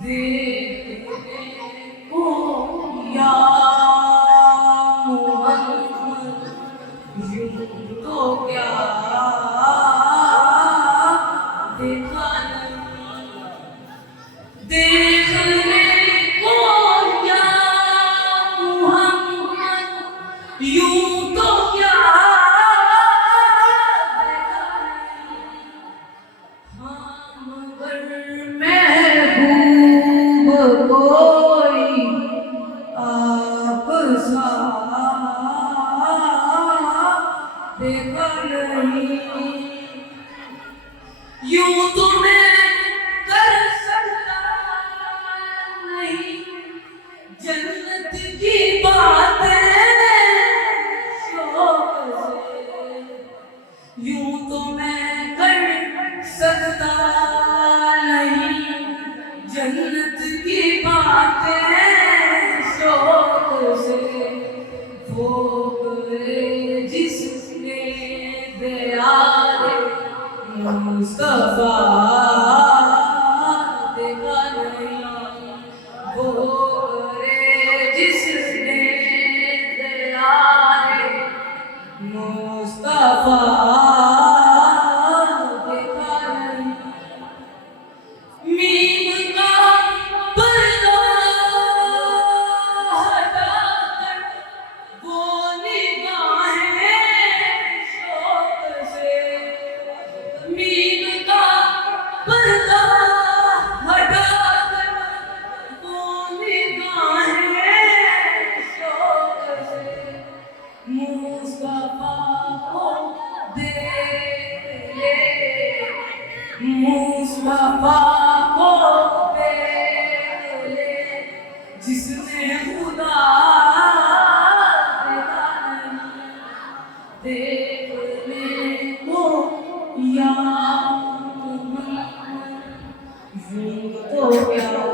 देखने को या मोहम्मद यूं तो क्या देखा नहीं देखने को या मोहम्मद यूं तो क्या देखा नहीं हाँ मगर महबूब कोई आप सा देखा नहीं यूं तो मैं कर सकता नहीं जन्नत की बातें शौक से यूं तो मैं कर सकता नहीं जन्नत की बातें शौक से वो जिसने दयारे मुस्तफा देखा नहीं वो जिसने दयारे मुस्तफा देखा नहीं मीम का पर्दा हटाकर वो निगाहें शौक से मीम का पर्दा हटाकर वो निगाहें शौक से मुस्तफा को देख ले मुस्तफा को देख ले जिसने खुदा देखा नहीं देखने को या मोहम्मद यूं तो क्या